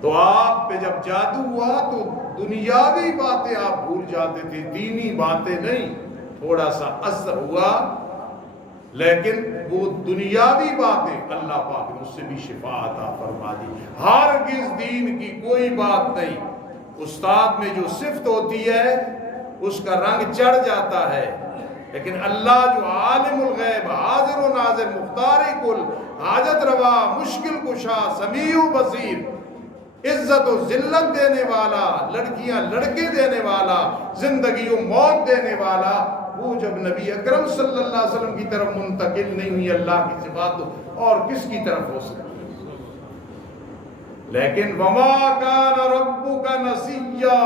تو آپ پہ جب جادو ہوا تو دنیاوی باتیں آپ بھول جاتے تھے، دینی باتیں نہیں. تھوڑا سا اثر ہوا لیکن وہ دنیاوی باتیں اللہ پاک نے اس سے بھی شفا عطا فرما دی. ہرگز دین کی کوئی بات نہیں. استاد میں جو صفت ہوتی ہے اس کا رنگ چڑھ جاتا ہے، لیکن اللہ جو عالم الغیب، حاضر و ناظر، مختار کل، حاجت روا، مشکل کشا، سمیع و بصیر، عزت و ذلت دینے والا، لڑکیاں لڑکے دینے والا، زندگی و موت دینے والا، وہ جب نبی اکرم صلی اللہ علیہ وسلم کی طرف منتقل نہیں ہوئی اللہ کی صفات تو اور کس کی طرف ہو سکتی؟ لیکن وما کان ربک نسیا،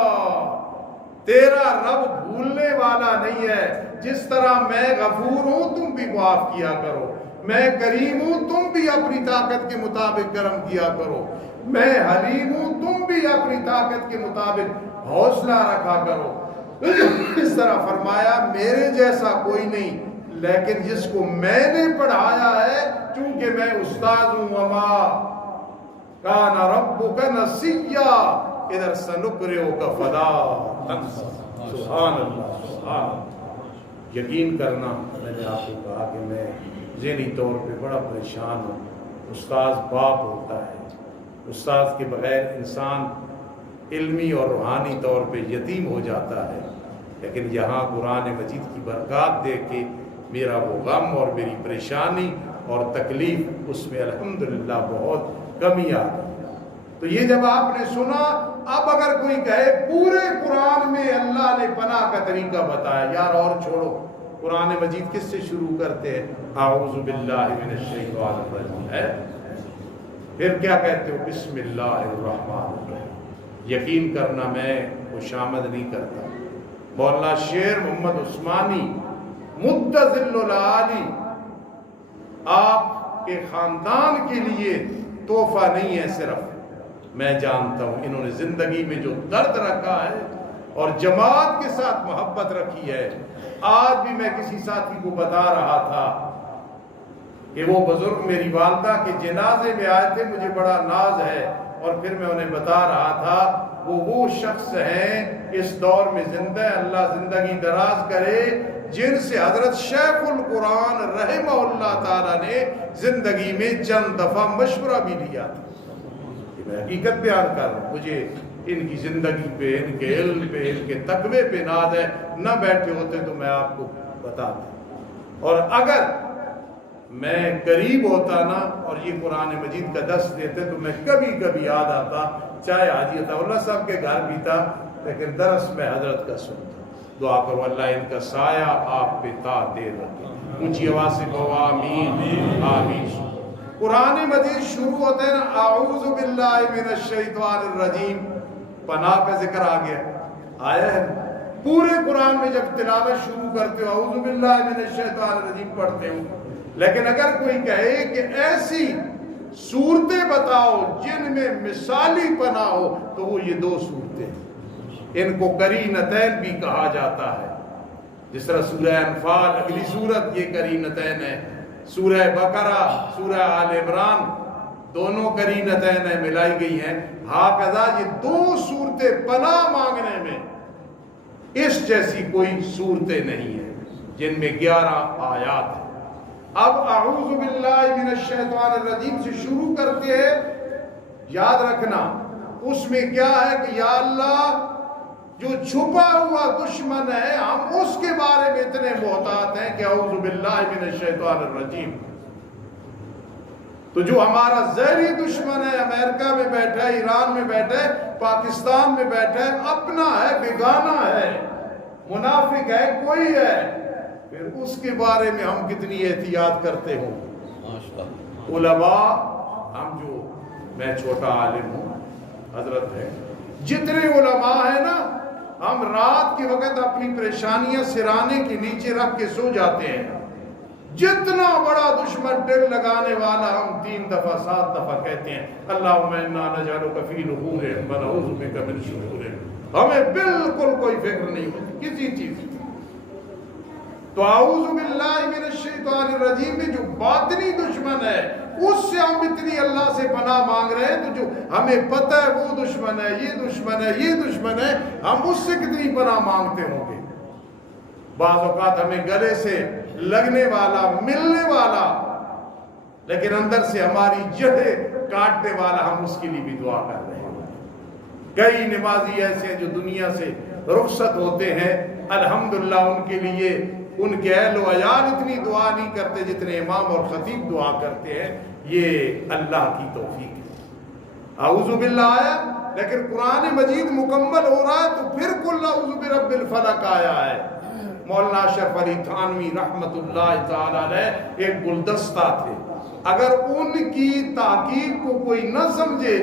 تیرا رب بھولنے والا نہیں ہے. جس طرح میں غفور ہوں تم بھی معاف کیا کرو، میں کریم ہوں تم بھی اپنی طاقت کے مطابق کرم کیا کرو، میں حلیم ہوں تم بھی اپنی طاقت کے مطابق حوصلہ رکھا کرو. اس طرح فرمایا میرے جیسا کوئی نہیں، لیکن جس کو میں نے پڑھایا ہے چونکہ میں استاد ہوں. وما کان ربک نسیا، ادھر سنقرئک فلا تنسى. سبحان اللہ، سبحان اللہ. یقین کرنا، میں نے آپ کو کہا کہ میں ذہنی طور پہ بڑا پریشان ہوں. استاذ باپ ہوتا ہے، استاذ کے بغیر انسان علمی اور روحانی طور پہ یتیم ہو جاتا ہے. لیکن یہاں قرآن مجید کی برکات دیکھ کے میرا وہ غم اور میری پریشانی اور تکلیف اس میں الحمدللہ بہت کمی آ گئی. تو یہ جب آپ نے سنا، اب اگر کوئی کہے پورے قرآن میں اللہ نے پناہ کا طریقہ بتایا، یار اور چھوڑو، قرآن مجید کس سے شروع کرتے ہیں؟ اعوذ باللہ من الشیطان الرجیم ہے، پھر کیا کہتے ہو؟ بسم اللہ الرحمن الرحیم. یقین کرنا میں خوشامد نہیں کرتا. مولانا شیر محمد عثمانی مدظل العالی آپ کے خاندان کے لیے تحفہ نہیں ہے صرف. میں جانتا ہوں انہوں نے زندگی میں جو درد رکھا ہے اور جماعت کے ساتھ محبت رکھی ہے. آج بھی میں کسی ساتھی کو بتا رہا تھا کہ وہ بزرگ میری والدہ کے جنازے میں آئے تھے، مجھے بڑا ناز ہے، اور پھر میں انہیں بتا رہا تھا وہ شخص ہیں اس دور میں زندہ، اللہ زندگی دراز کرے، جن سے حضرت شیخ القرآن رحمہ اللہ تعالیٰ نے زندگی میں چند دفعہ مشورہ بھی لیا تھا. میں حقیقت بیان کر رہا ہوں، مجھے ان کی زندگی پہ، ان کے علم پہ، ان کے تقوی پہ ناز ہے. نہ بیٹھے ہوتے تو میں آپ کو بتاتا، اور اگر میں قریب ہوتا نا اور یہ قرآن مجید کا درس دیتے تو میں کبھی کبھی یاد آتا، چاہے حاجی عطا اللہ صاحب کے گھر بھی تھا لیکن درس میں حضرت کا سنتا. دعا کرو اللہ ان کا سایہ آپ پہ تا دے رکھے. اونچی آواز سے کہو آمین آمین. قرآن مجید شروع ہوتے ہیں نا اعوذ باللہ من الشیطان الرجیم، پناہ کا ذکر آ گیا، آیا ہے. پورے قرآن میں جب تلاوت شروع کرتے ہو اعوذ باللہ من الشیطان الرجیم پڑھتے ہو. لیکن اگر کوئی کہے کہ ایسی صورتیں بتاؤ جن میں مثالی پناہ ہو تو وہ یہ دو صورتیں، ان کو قرینتین بھی کہا جاتا ہے. جس طرح سورہ انفال اگلی صورت یہ قرینتین ہے، سورہ بقرہ، سورہ آل عمران دونوں قرینتین ہیں، ملائی گئی ہیں. ہاکذا یہ دو صورتیں پناہ مانگنے میں اس جیسی کوئی صورتیں نہیں ہیں جن میں 11 آیات ہیں. اب اعوذ باللہ من الشیطان الرجیم سے شروع کرتے ہیں. یاد رکھنا اس میں کیا ہے کہ یا اللہ جو چھپا ہوا دشمن ہے ہم اس کے بارے میں اتنے محتاط ہیں کہ اعوذ باللہ من الشیطان الرجیم. تو جو ہمارا ظاہری دشمن ہے، امریکہ میں بیٹھا ہے، ایران میں بیٹھا ہے، پاکستان میں بیٹھا ہے، اپنا ہے، بیگانہ ہے، منافق ہے، کوئی ہے، پھر اس کے بارے میں ہم کتنی احتیاط کرتے ہوں. علماء ہم جو، میں چھوٹا عالم ہوں، حضرت ہے، جتنے علماء ہیں نا ہم رات کے وقت اپنی پریشانیاں سرانے کے نیچے رکھ کے سو جاتے ہیں. جتنا بڑا دشمن ڈر لگانے والا ہم 3 دفعہ 7 دفعہ کہتے ہیں اللہم انا نجعلک فی نحورہم ونعوذ بک من شرورہم. ہمیں بالکل کوئی فکر نہیں ہوتی کسی چیز کی. تو اعوذ باللہ من الشیطان الرجیم میں جو باطنی دشمن ہے اس سے ہم اتنی اللہ سے پناہ مانگ رہے ہیں، تو جو ہمیں پتہ ہے وہ دشمن ہے، یہ دشمن ہے، یہ دشمن ہے، ہم اس سے کتنی پناہ مانگتے ہوں گے؟ بعض اوقات ہمیں گلے سے لگنے والا، ملنے والا، لیکن اندر سے ہماری جڑیں کاٹنے والا، ہم اس کے لیے بھی دعا کر رہے ہیں۔ کئی نمازی ایسے ہیں جو دنیا سے رخصت ہوتے ہیں، الحمدللہ ان کے لیے ان کے اہل و عیال اتنی دعا نہیں کرتے جتنے امام اور خطیب دعا کرتے ہیں۔ یہ اللہ کی توفیق ہے۔ اعوذ باللہ آیا، لیکن قرآن مجید مکمل ہو رہا ہے تو پھر قل اعوذ برب الفلق آیا ہے۔ مولانا اشرف علی تھانوی رحمت اللہ تعالی علیہ ایک گلدستہ تھے، اگر ان کی تحقیق کو کوئی نہ سمجھے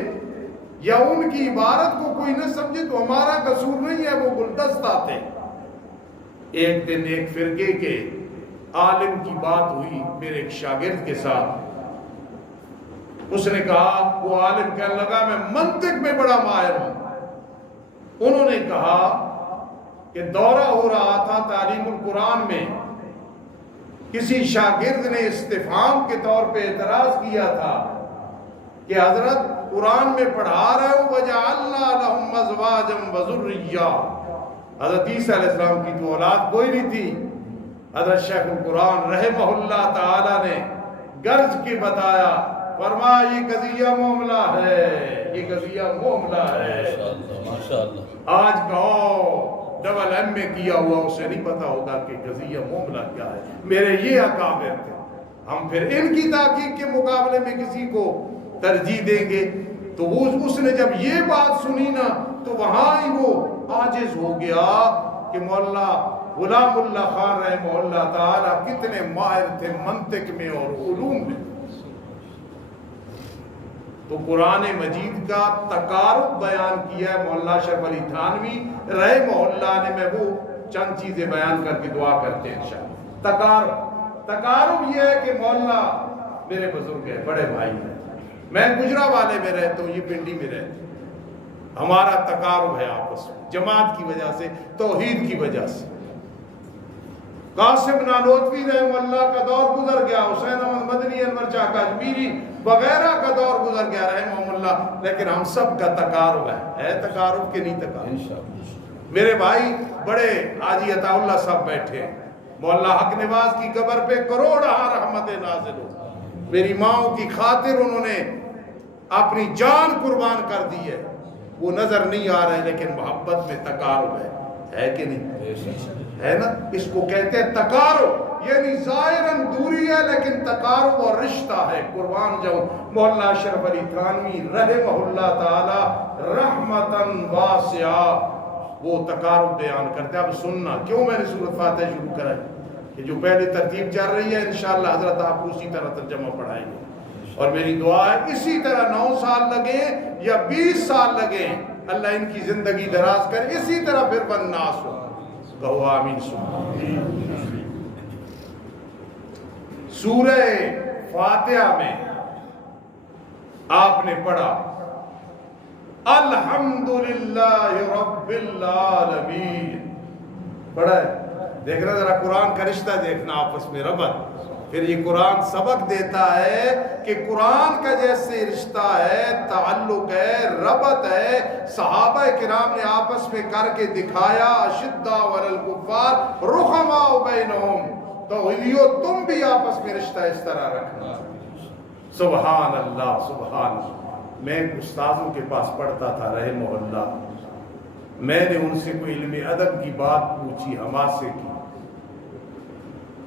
یا ان کی عبارت کو کوئی نہ سمجھے تو ہمارا قصور نہیں ہے، وہ گلدستہ تھے۔ ایک دن ایک فرقے کے عالم کی بات ہوئی میرے ایک شاگرد کے ساتھ، اس نے کہا، وہ عالم کہنے لگا میں منطق میں بڑا ماہر ہوں۔ انہوں نے کہا کہ دورہ ہو رہا تھا تعلیم القرآن میں، کسی شاگرد نے استفہام کے طور پہ اعتراض کیا تھا کہ حضرت قرآن میں پڑھا رہے ہو وَجَعَلْنَا لَهُمْ أَزْوَاجًا وَذُرِّيَّةً، حضرت عیسیٰ علیہ السلام کی تو اولاد کوئی نہیں تھی۔ حضرت شیخ القرآن رحمہ اللہ تعالی نے گرج کے بتایا، فرمایا یہ قضیہ معاملہ ہے، یہ قضیہ معاملہ ہے۔ ماشاءاللہ آج کہو ڈبل ایم میں کیا ہوا اسے نہیں پتا ہوگا کہ قضیہ معاملہ کیا ہے۔ میرے یہ اکابر تھے، ہم پھر ان کی تحقیق کے مقابلے میں کسی کو ترجیح دیں گے؟ تو اس نے جب یہ بات سنی نا تو وہاں ہی وہ عاجز ہو گیا کہ مولانا غلام اللہ خان رحمہ اللہ تعالی کتنے ماہر تھے منطق میں اور علوم میں۔ تو قرآن مجید کا تقارب بیان کیا ہے مولانا اشرف علی تھانوی رحمہ اللہ نے۔ میں وہ چند چیزیں بیان کر کے دعا کرتے ہیں انشاءاللہ۔ تقارب یہ ہے کہ مولانا میرے بزرگ ہیں، بڑے بھائی ہیں، میں گجرا والے میں رہتا ہوں، یہ پنڈی میں رہتا ہوں، ہمارا تقارب ہے آپس میں جماعت کی وجہ سے، توحید کی وجہ سے۔ قاسم نانوتوی رحمہ اللہ کا دور گزر گیا، حسین احمد مدنی، انور شاہ کاشمیری وغیرہ کا دور گزر گیا رحمہ اللہ، لیکن ہم سب کا تقارب ہے تقارب کہ نہیں تقارب؟ میرے بھائی بڑے حاجی عطا اللہ صاحب بیٹھے ہیں، مولانا حق نواز کی قبر پہ کروڑا رحمت نازل ہو، میری ماں کی خاطر انہوں نے اپنی جان قربان کر دی ہے، وہ نظر نہیں آ رہے لیکن محبت میں تقارب ہے کہ نہیں؟ ہے نا؟ اس کو کہتے ہیں تقارب، یعنی ظاہراً دوری ہے لیکن تقارب اور رشتہ ہے۔ قربان جاؤں مولانا اشرف علی تھانوی رحمہ اللہ تعالی رحمتاً واسعہ، وہ تقارب بیان کرتے ہیں۔ اب سننا کیوں میں نے سورۃ فاتحہ شروع کرا ہے کہ جو پہلے ترتیب چل رہی ہے انشاءاللہ حضرت آپ کو اسی طرح ترجمہ پڑھائیں گے، اور میری دعا ہے اسی طرح 9 سال لگے یا 20 سال لگے، اللہ ان کی زندگی دراز کرے، اسی طرح پھر والناس ہو، کہو آمین سبحان۔ سورہ فاتحہ میں آپ نے پڑھا الحمدللہ رب العالمین، پڑھا ہے؟ دیکھنا ذرا قرآن کا رشتہ دیکھنا آپس میں، ربط۔ پھر یہ قرآن سبق دیتا ہے کہ قرآن کا جیسے رشتہ ہے، تعلق ہے، ربط ہے، صحابہ کرام نے آپس میں کر کے دکھایا، اشداء علی الکفار رحماء بینہم، تو تم بھی آپس میں رشتہ اس طرح رکھنا۔ سبحان اللہ سبحان اللہ۔ میں استاذوں کے پاس پڑھتا تھا رحمہ اللہ، میں نے ان سے کوئی علم ادب کی بات پوچھی، حماسے کی،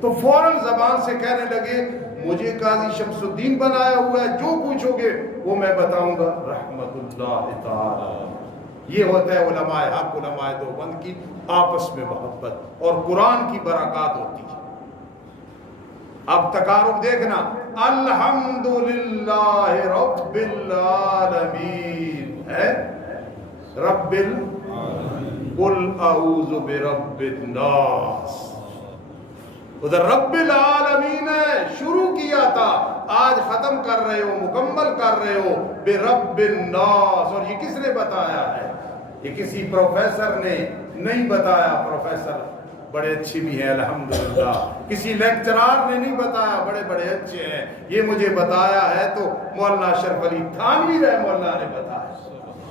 تو فوراً زبان سے کہنے لگے مجھے قاضی شمس الدین بنایا ہوا ہے، جو پوچھو گے وہ میں بتاؤں گا، رحمت اللہ تعالی۔ یہ ہوتا ہے علماء حق، علماء دیوبند کی آپس میں محبت اور قرآن کی برکات ہوتی ہے۔ اب تقارب دیکھنا، الحمدللہ رب العالمین ہے، رب قل اعوذ برب الناس، ادھر رب العالمین ہے، شروع کیا تھا، آج ختم کر رہے ہو، مکمل کر رہے ہو برب الناس۔ اور یہ کس نے بتایا ہے؟ یہ کسی پروفیسر نے نہیں بتایا، پروفیسر بڑے اچھے بھی ہیں الحمدللہ، کسی لیکچرار نے نہیں بتایا بڑے بڑے اچھے ہیں، یہ مجھے بتایا ہے تو مولانا اشرف علی تھانوی رحمہ اللہ نے بتایا،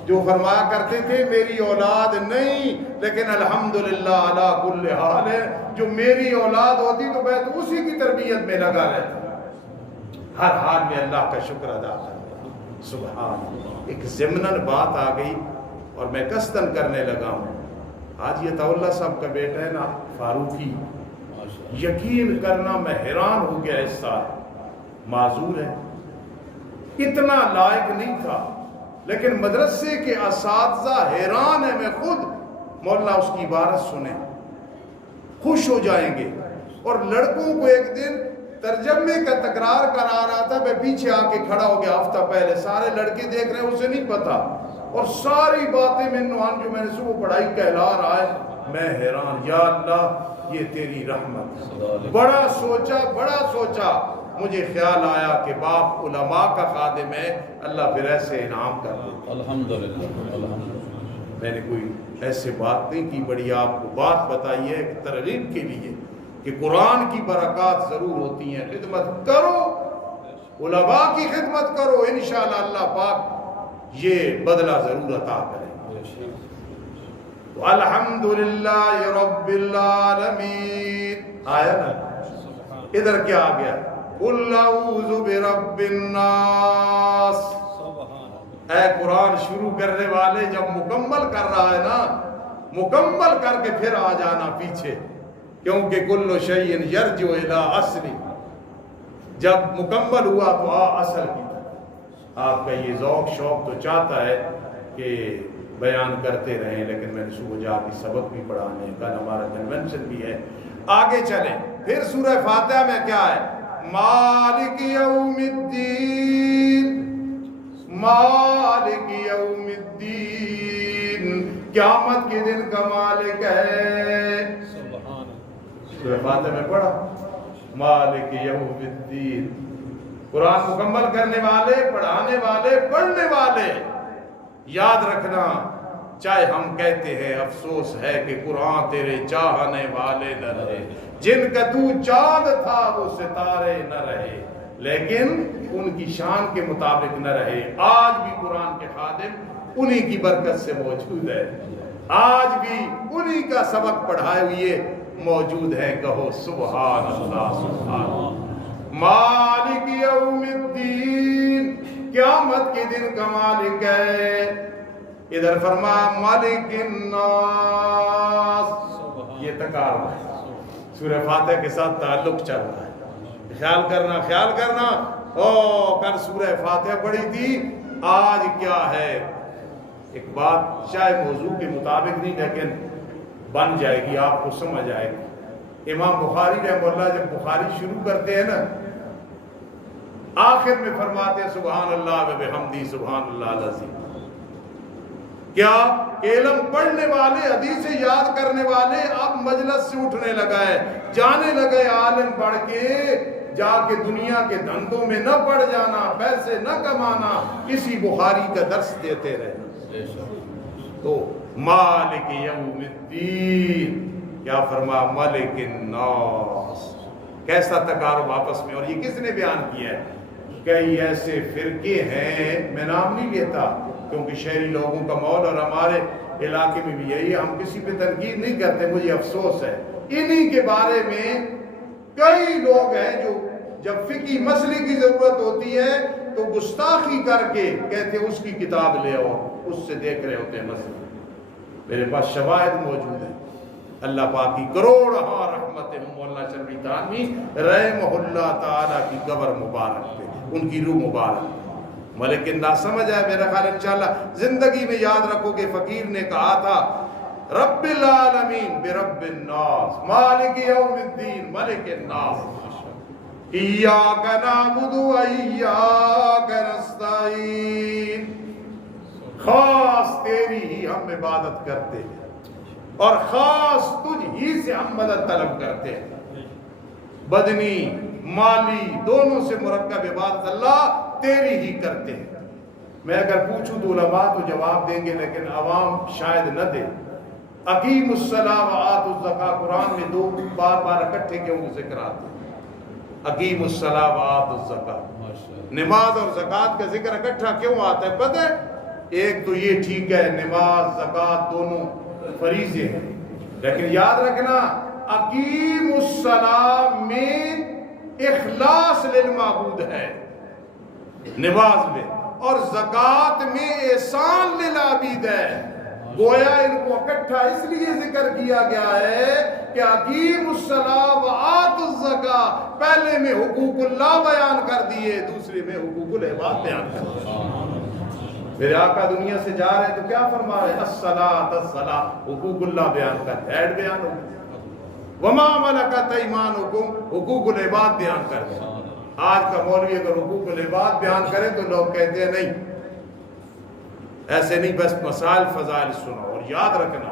جو فرمایا کرتے تھے میری اولاد نہیں لیکن الحمدللہ علی کل حال ہے، جو میری اولاد ہوتی تو میں تو اسی کی تربیت میں لگا رہتا، ہر حال میں اللہ کا شکر ادا کرتا۔ سبحان اللہ۔ ایک ضمناً بات آ گئی اور میں قصداً کرنے لگا ہوں، آج یہ اللہ صاحب کا بیٹا ہے نا فاروقی، یقین کرنا میں حیران ہو گیا، اس سال معذور ہے، اتنا لائق نہیں تھا لیکن مدرسے کے اساتذہ حیران ہیں، میں خود مولانا اس کی عبارت سنیں خوش ہو جائیں گے، اور لڑکوں کو ایک دن ترجمے کا تکرار کرا رہا تھا، میں پیچھے آ کے کھڑا ہو گیا ہفتہ پہلے، سارے لڑکے دیکھ رہے ہیں، اسے نہیں پتا، اور ساری باتیں میں نوان جو میں نے صبح پڑھائی کہلا رہا ہے، میں حیران، یا اللہ یہ تیری رحمت، بڑا سوچا، مجھے خیال آیا کہ باپ علماء کا خادم ہے، اللہ پھر ایسے انعام کر دے، الحمدللہ۔ میں نے کوئی ایسے بات نہیں کی، بڑی آپ کو بات بتائی ہے ایک ترغیب کے لیے کہ قرآن کی برکات ضرور ہوتی ہیں، خدمت کرو، علماء کی خدمت کرو، انشاءاللہ اللہ پاک یہ بدلہ ضرور عطا کرے۔ تو الحمدللہ رب العالمین آیا نا، ادھر کیا آ گیا؟ قُلْ اعوذ برب الناس۔ اے قرآن شروع کرنے والے جب مکمل کر رہا ہے نا، مکمل کر کے پھر آ جانا پیچھے، کیونکہ کل شیء یرجع الی اصلی، جب مکمل ہوا تو اصل کی طرف۔ آپ کا یہ ذوق شوق تو چاہتا ہے کہ بیان کرتے رہیں، لیکن میں نے صبح جا کے سبق بھی پڑھانے، کل ہمارا کنونشن بھی ہے، آگے چلیں۔ پھر سورہ فاتحہ میں کیا ہے؟ مالک یوم الدین، مالک یوم الدین، قیامت کے دن کا مالک ہے۔ سورہ فاتحہ میں پڑھا مالک یوم الدین، قرآن مکمل کرنے والے، پڑھانے والے، پڑھنے والے، یاد رکھنا، چاہے ہم کہتے ہیں افسوس ہے کہ قرآن تیرے چاہنے والے نہ رہے، جن کا تو چاند تھا وہ ستارے نہ رہے، لیکن ان کی شان کے مطابق نہ رہے۔ آج بھی قرآن کے خادم انہی کی برکت سے موجود ہے، آج بھی انہی کا سبق پڑھائے ہوئے موجود ہیں، کہو سبحان اللہ، سبحان اللہ۔ مالک یوم الدین، قیامت کے دن کا مالک ہے۔ ادھر فرمایا مالک الناس، یہ تکارم ہے، سورہ فاتحہ کے ساتھ تعلق چل رہا ہے، خیال کرنا۔ کل سورہ فاتحہ پڑھی تھی، آج کیا ہے؟ ایک بات شاید موضوع کے مطابق نہیں لیکن بن جائے گی، آپ کو سمجھ آئے گی۔ امام بخاری رحمہ اللہ جب بخاری شروع کرتے ہیں نا، آخر میں فرماتے ہیں سبحان اللہ و بحمدہ سبحان اللہ العظیم۔ کیا علم پڑھنے والے، حدیث یاد کرنے والے اب مجلس سے اٹھنے لگا ہے، جانے لگے عالم پڑھ کے، جا کے دنیا کے دھندوں میں نہ پڑ جانا، پیسے نہ کمانا، اسی بخاری کا درس دیتے رہے۔ تو مالک یوم الدین، کیا فرما ملک الناس، کیسا تقارب آپس میں۔ اور یہ کس نے بیان کیا ہے؟ کئی ایسے فرقے ہیں، میں نام نہیں لیتا کیونکہ شہری لوگوں کا مول، اور ہمارے علاقے میں بھی یہی ہے، ہم کسی پہ تنقید نہیں کرتے، مجھے افسوس ہے، انہی کے بارے میں کئی لوگ ہیں جو جب فقہی مسئلے کی ضرورت ہوتی ہے تو گستاخی کر کے کہتے ہیں اس کی کتاب لے آؤ، اس سے دیکھ رہے ہوتے ہیں مسئلے۔ میرے پاس شواہد موجود ہیں، اللہ پاک کی کروڑ رحمت مولانا شرفی تھانوی رحمہ اللہ تعالیٰ کی قبر مبارک پہ، ان کی روح مبارک۔ لیکن نہ سمجھ آئے، میرا خیال انشاءاللہ زندگی میں یاد رکھو کہ فقیر نے کہا تھا رب العالمین برب الناس مالک یوم الدین ملک الناس، ایاک نعبد و ایاک نستعین، خاص تیری ہی ہم عبادت کرتے ہیں اور خاص تجھ ہی سے ہم مدد طلب کرتے ہیں، بدنی مالی دونوں سے مرکب عبادت اللہ تیری ہی کرتے ہیں۔ میں اگر پوچھوں تو علماء تو جواب دیں گے لیکن عوام شاید نہ دے، اقیم الصلاۃ و آتوا الزکاۃ قرآن میں دو بار بار اکٹھے کیوں ذکر آتے ہیں؟ اقیم الصلاۃ و آتوا الزکاۃ، نماز اور زکوٰۃ کا ذکر اکٹھا کیوں آتا ہے پتہ ہے؟ ایک تو یہ ٹھیک ہے نماز زکوٰۃ دونوں فریضے ہیں، لیکن یاد رکھنا اقیم الصلاۃ میں اخلاص للمعبود ہے نماز میں، اور زکوٰۃ میں احسان للعبید ہے۔ گویا ان کو اکٹھا اس لیے ذکر کیا گیا ہے کہ اقیم الصلاۃ و آتوا الزکاۃ، پہلے میں حقوق اللہ بیان کر دیے، دوسرے میں حقوق العباد بیان کر دیے۔ میرے آقا دنیا سے جا رہے تو کیا فرما رہے؟ الصلاۃ الصلاۃ، حقوق اللہ بیان کر، ایڈ بیان ہو، وما ملکت ایمانکم، حقوق العباد بیان کر دیں۔ آج کا مولوی اگر حقوق العباد بیان کرے تو لوگ کہتے ہیں نہیں ایسے نہیں، بس مسائل فضائل سنو۔ اور یاد رکھنا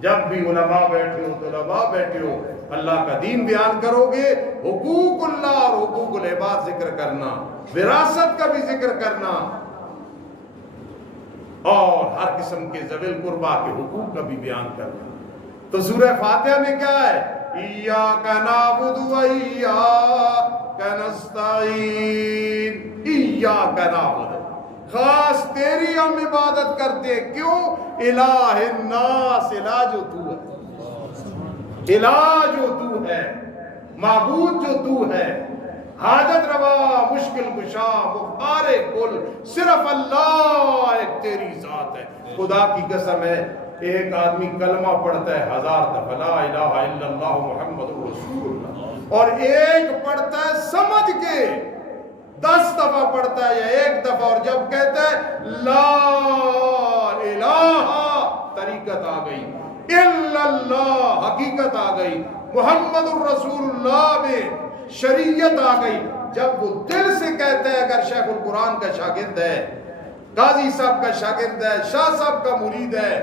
جب بھی علماء بیٹھے ہو طلباء بیٹھے ہو اللہ کا دین بیان کرو گے، حقوق اللہ اور حقوق العباد ذکر کرنا، وراثت کا بھی ذکر کرنا، اور ہر قسم کے ذوی القربا کے حقوق کا بھی بیان کرنا۔ تو سورہ فاتحہ میں کیا ہے؟ ایاک نعبد و ایاک نستعین، ایاک نعبد، خاص تیری ہم عبادت کرتے ہیں۔ کیوں؟ الہ الناس، الہ جو تو ہے، الہ جو تو ہے، معبود جو تو ہے، حاجت روا، مشکل کشا، مختار کل، صرف اللہ ایک تیری ذات ہے۔ خدا کی قسم ہے ایک آدمی کلمہ پڑھتا ہے 1000 دفعہ لا الہ الا اللہ محمد رسول اللہ، اور ایک پڑھتا ہے سمجھ کے 10 دفعہ پڑھتا ہے یا 1 دفعہ، اور جب کہتا ہے لا الہ، طریقت آ گئی، الا اللہ، حقیقت آ گئی، محمد الرسول اللہ میں شریعت آ گئی۔ جب وہ دل سے کہتا ہے، اگر شیخ القرآن کا شاگرد ہے، قاضی صاحب کا شاگرد ہے، شاہ صاحب کا مرید ہے،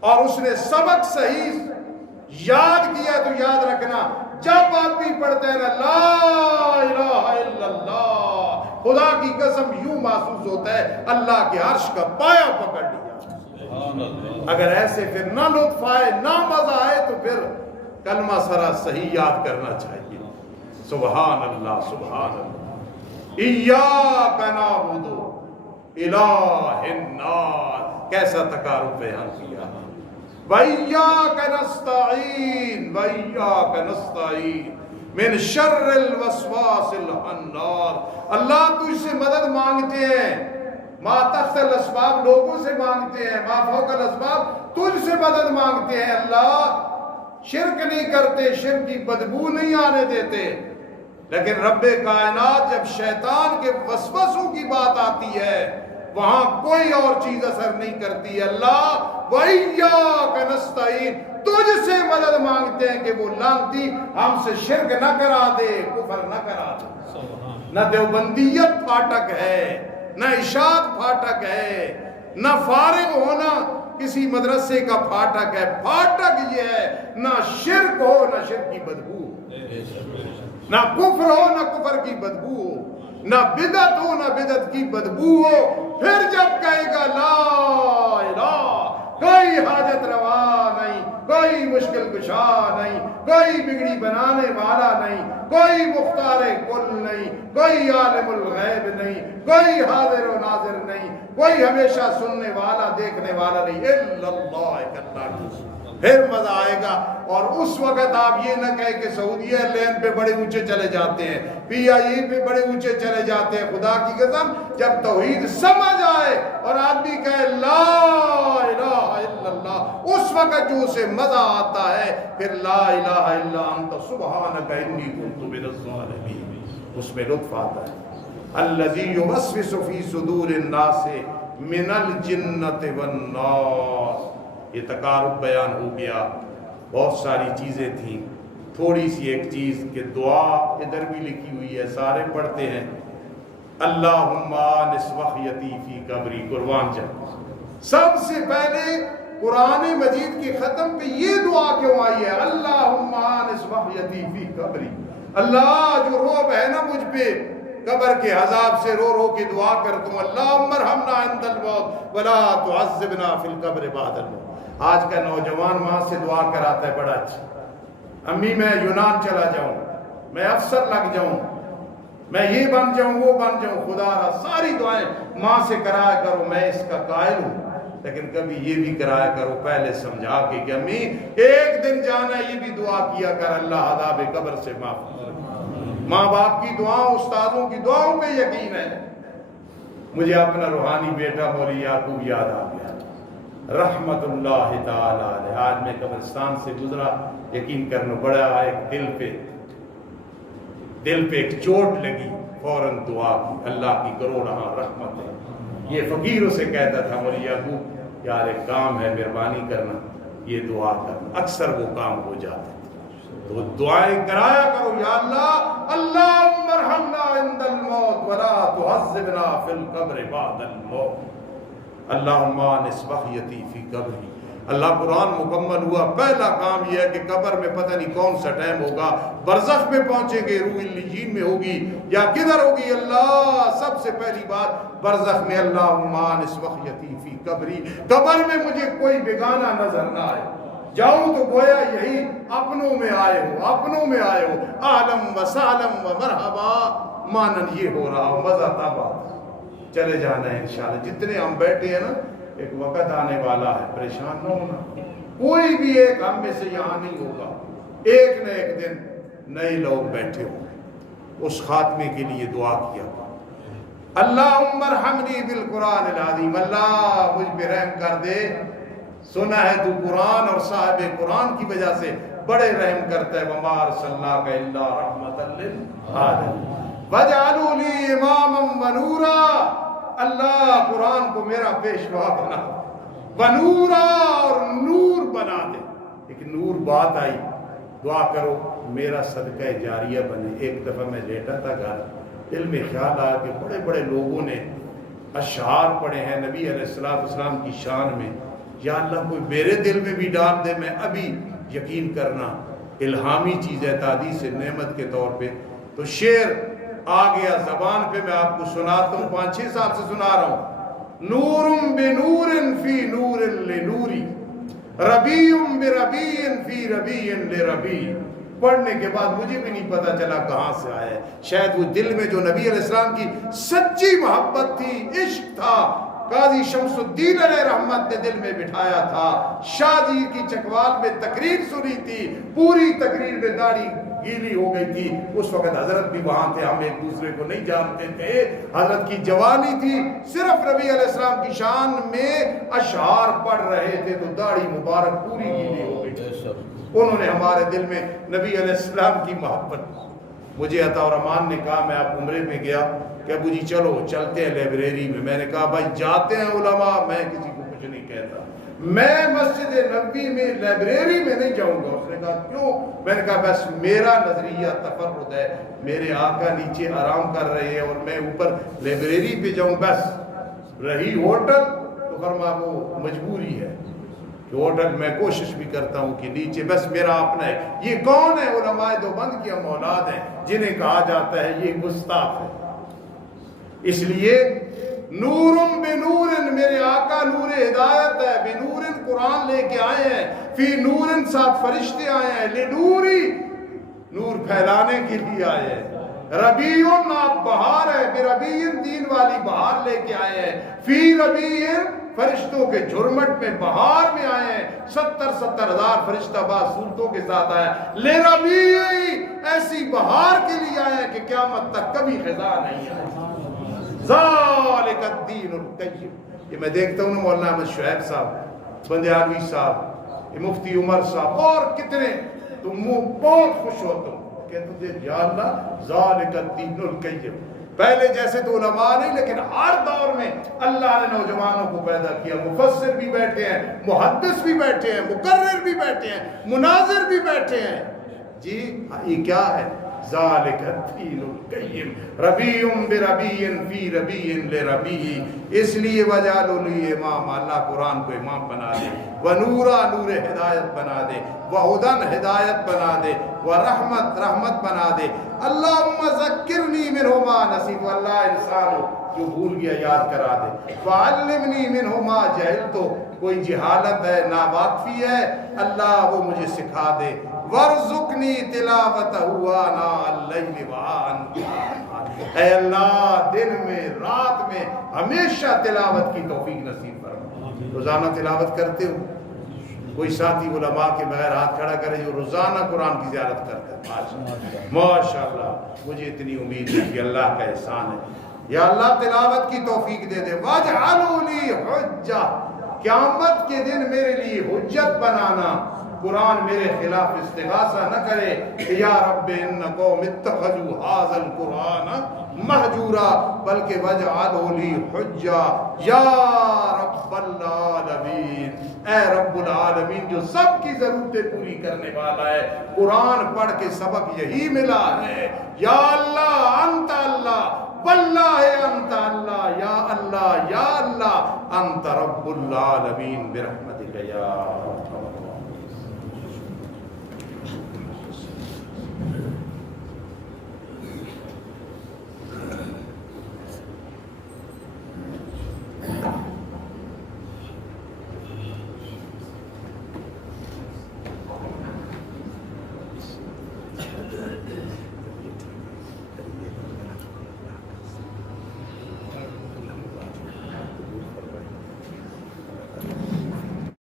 اور اس نے سبق صحیح یاد کیا، تو یاد رکھنا جب آدمی پڑھتا ہے نا لا الہ الا اللہ، خدا کی قسم یوں محسوس ہوتا ہے اللہ کے عرش کا پایا پکڑ لیا۔ اگر ایسے پھر نہ لطف آئے نہ مزہ آئے تو پھر کلمہ سرا صحیح یاد کرنا چاہیے۔ سبحان اللہ سبحان اللہ، ایاک نعبد الہ الناس، کیسا تقارب بیان کیا، وَإِيَّاكَ نَسْتَعِينُ وَإِيَّاكَ نَسْتَعِينُ مِنْ شَرِّ الْوَسْوَاسِ الْخَنَّاسِ، اللہ تجھ سے مدد مانگتے ہیں، ما تحت الاسباب لوگوں سے مانگتے ہیں، ما فوق الاسباب تجھ سے مدد مانگتے ہیں۔ اللہ شرک نہیں کرتے، شرک کی بدبو نہیں آنے دیتے، لیکن رب کائنات جب شیطان کے وسوسوں کی بات آتی ہے وہاں کوئی اور چیز اثر نہیں کرتی۔ اللہ وَإِيَّاكَ نَسْتَعِينُ، تجھ سے مدد مانگتے ہیں کہ وہ لعنتی ہم سے شرک نہ کرا دے، کفر نہ کرا دے۔ نہ دیوبندیت پھاٹک ہے، نہ اشاعت پھاٹک ہے، نہ فارغ ہونا کسی مدرسے کا پھاٹک ہے۔ پھاٹک یہ ہے نہ شرک ہو نہ شرک کی بدبو ہو، نہ کفر ہو نہ کفر کی بدبو ہو، نہ بدعت ہو نہ بدعت کی بدبو ہو۔ پھر جب کہے گا لا الہ، کوئی حاجت روا نہیں، کوئی مشکل کشا نہیں، کوئی بگڑی بنانے والا نہیں، کوئی مختار کل نہیں، کوئی عالم الغیب نہیں، کوئی حاضر و ناظر نہیں، کوئی ہمیشہ سننے والا دیکھنے والا نہیں، الا اللہ، ایک اللہ کی، پھر مزہ آئے گا۔ اور اس وقت آپ یہ نہ کہیں کہ سعودیہ لین پہ بڑے اونچے چلے جاتے ہیں، پی آئی اے پہ بڑے اونچے چلے جاتے ہیں۔ خدا کی قسم جب توحید سمجھ آئے اور آدمی کہے لا الہ الا اللہ، اس وقت جو اسے مزہ آتا ہے پھر لا الہ الا انت سبحانک انی کنت من الظالمین، اس میں لطف آتا ہے۔ الذی یوسوس فی صدور الناس من الجنۃ والناس، یہ تقارب بیان ہو گیا۔ بہت ساری چیزیں تھیں، تھوڑی سی ایک چیز کہ دعا ادھر بھی لکھی ہوئی ہے، سارے پڑھتے ہیں۔ اللہم آنس وحیتی فی قبری، قربان جاؤ، سب سے پہلے قرآن مجید کے ختم پہ یہ دعا کیوں آئی ہے؟ اللہم آنس وحیتی فی قبری، اللہ جو روب ہے نا مجھ پہ قبر کے عذاب سے رو رو کے دعا کرتا ہوں، اللہم ارحمنا عند الموت ولا تعذبنا فی القبر بعد الموت، آج کا نوجوان ماں سے دعا کراتا ہے بڑا اچھا، امی میں یونان چلا جاؤں، میں افسر لگ جاؤں، میں یہ بن جاؤں وہ بن جاؤں، خدا را ساری دعائیں ماں سے کرایا کرو، میں اس کا قائل ہوں۔ لیکن کبھی یہ بھی کرایا کرو پہلے سمجھا کے کہ امی ایک دن جانا، یہ بھی دعا کیا کر اللہ عذاب قبر سے معاف کر۔ ماں باپ کی دعاؤں، استادوں کی دعاؤں پہ یقین ہے۔ مجھے اپنا روحانی بیٹا مولی یعقوب یاد آ گیا رحمت اللہ تعالی علیہ۔ آج میں قبرستان سے گزرا، یقین کرنا بڑا ایک دل پہ ایک چوٹ لگی، فوراً دعا کی، اللہ کی کرو رہا رحمت ہے۔ یہ فقیر اسے کہتا تھا مولی یعقوب یار ایک کام ہے، مہربانی کرنا یہ دعا کرنا، اکثر وہ کام ہو جاتے تھے۔ تو دعائیں کرایا کرو، یا اللہ اللہم ارحمنا عند الموت ولا تعذبنا فی القبر بعد الموت، اللہم آنس بقیتی فی قبری۔ اللہ قرآن مکمل ہوا، پہلا کام یہ ہے کہ قبر میں پتہ نہیں کون سا ٹائم ہوگا، برزخ میں پہنچیں گے، روح الجین میں ہوگی یا کدھر ہوگی، اللہ سب سے پہلی بات برزخ میں اللہم آنس بقیتی فی قبری، قبر میں مجھے کوئی بیگانہ نظر نہ آئے، جاؤں تو گویا یہی اپنوں میں آئے ہو، اپنوں میں آئے ہو، اہلم و سہلم و مرحبا، مانن یہ ہو رہا ہو، مزہ تبا چلے جانا ہے انشاءاللہ۔ جتنے ہم بیٹھے ہیں نا، ایک وقت آنے والا ہے، پریشان نہ ہونا، کوئی بھی ایک ہم میں سے یہاں نہیں ہوگا، ایک نہ ایک دن نئے لوگ بیٹھے ہوں گے۔ اس خاتمے کے لیے دعا کیا، اللہم ارحمنی بالقرآن العظیم، اللہ مجھ پہ رحم کر دے، سنا ہے تو قرآن اور صاحب قرآن کی وجہ سے بڑے رحم کرتا ہے، وما ارسلناک الا رحمۃ للعالمین وجعلوا لی اماما ونورا، اللہ قرآن کو میرا پیشوا بنا، ونورا اور نور بنا دے۔ ایک نور بات آئی، دعا کرو میرا صدقہ جاریہ بنے۔ ایک دفعہ میں لیٹا تھا گھر، دل میں خیال آیا کہ بڑے بڑے لوگوں نے اشعار پڑھے ہیں نبی علیہ السلام کی شان میں، یا اللہ کوئی میرے دل میں بھی ڈال دے، میں ابھی یقین کرنا الہامی چیز ہے، تحدیث نعمت کے طور پہ۔ تو شعر آ گیا زبان پہ، میں آپ کو سناتا ہوں، 5-6 سال سے سنا رہا ہوں۔ نورم بنور فی نور لنوری، ربیع بربیع فی ربیع لربیع۔ پڑھنے کے بعد مجھے بھی نہیں پتا چلا کہاں سے آیا ہے، شاید وہ دل میں جو نبی علیہ السلام کی سچی محبت تھی، عشق تھا، قاضی شمس الدین علیہ رحمت نے دل میں بٹھایا تھا۔ شاہ جی کی چکوال میں تقریر سنی تھی، پوری تقریر میں داڑھی گیلی ہو گئی تھی، اس وقت حضرت بھی وہاں تھے، ہم ایک دوسرے کو نہیں جانتے تھے، حضرت کی جوانی تھی، صرف نبی علیہ السلام کی شان میں اشعار پڑھ رہے تھے تو داڑھی مبارک پوری گیلی ہو گئی تھی۔ انہوں نے ہمارے دل میں نبی علیہ السلام کی محبت۔ مجھے عطا الرحمان نے کہا، میں اب عمرے میں گیا کہ ابو جی چلو چلتے ہیں لائبریری میں۔ میں نے کہا بھائی جاتے ہیں علماء، میں کسی کو کچھ نہیں کہتا، میں مسجد نبوی میں لائبریری میں نہیں جاؤں گا۔ اس نے کہا کیوں؟ میں نے کہا بس میرا نظریہ تفرد ہے، میرے آقا نیچے آرام کر رہے ہیں اور میں اوپر لائبریری پہ جاؤں، بس رہی ہوٹل تو فرما وہ مجبوری ہے کہ ہوٹل میں کوشش بھی کرتا ہوں کہ نیچے، بس میرا اپنا ہے۔ یہ کون ہے؟ علماء دیوبند کی ہم اولاد ہیں جنہیں کہا جاتا ہے یہ گستاخ ہے۔ اس لیے نورم بنور، میرے آقا نور ہدایت ہے، بنور قرآن لے کے آئے ہیں، فی نور 7 فرشتے آئے ہیں، لنوری نور پھیلانے کے لیے آئے ہیں، ربیع آپ بہار ہے، بربیع 3 والی بہار لے کے آئے ہیں، فی ربیع فرشتوں کے جھرمٹ میں بہار میں آئے ہیں، 70 ہزار فرشتہ باز صورتوں کے ساتھ آیا، لربیع ایسی بہار کے لیے آئے ہیں کہ قیامت تک کبھی خزاں نہیں آئے۔ ذالک الدین القیم، یہ میں دیکھتا ہوں مولانا احمد شعیب صاحب، بندیالوی صاحب، مفتی عمر صاحب اور کتنے، تو منہ بہت خوش ہوتا ہوں کہ تجھے یا اللہ ذالک الدین القیم۔ پہلے جیسے تو علماء نہیں، لیکن ہر دور میں اللہ نے نوجوانوں کو پیدا کیا، مفسر بھی بیٹھے ہیں، محدث بھی بیٹھے ہیں، مقرر بھی بیٹھے ہیں، مناظر بھی بیٹھے ہیں۔ جی یہ کیا ہے؟ ذالک الدین القیم، ربیع بربیع فی ربیع لربیع۔ اس لیے وجعلوا لی امام، اللہ قرآن کو امام بنا دے، ونورا نور ہدایت بنا دے، وہدن ہدایت بنا دے، ورحمت رحمت بنا دے۔ اللہم ذکرنی منہ ما نسیت، اللہ انسان جو بھول گیا یاد کرا دے، وعلمنی منہ ما جہل تو کوئی جہالت ہے، ناواقفی ہے، اللہ وہ مجھے سکھا دے. وارزقنی تلاوتہ آناء اللیل وآناء، اے اللہ دن میں رات میں ہمیشہ تلاوت کی توفیق نصیب فرما. روزانہ تلاوت کرتے ہو؟ کوئی ساتھی علماء کے بغیر ہاتھ کھڑا کرے جو روزانہ قرآن کی زیارت کرتا ہے؟ ماشاءاللہ، مجھے اتنی امید ہے کہ اللہ کا احسان ہے. یا اللہ تلاوت کی توفیق دے دے. واجعلوا لی حجہ، قیامت کے دن میرے لیے حجت بنانا. قرآن میرے خلاف استغاثہ نہ کرے کہ یا رب ان قوم اتخذوا ھذا القرآن مہجورا، بلکہ واجعلوا لی حجہ یا رب العالمین، اے رب العالمین جو سب کی ضرورتیں پوری کرنے والا ہے. قرآن پڑھ کے سبق یہی ملا ہے، یا اللہ انت اللہ واللہ انت اللہ، یا اللہ یا اللہ انت رب العالمین برحمتک یا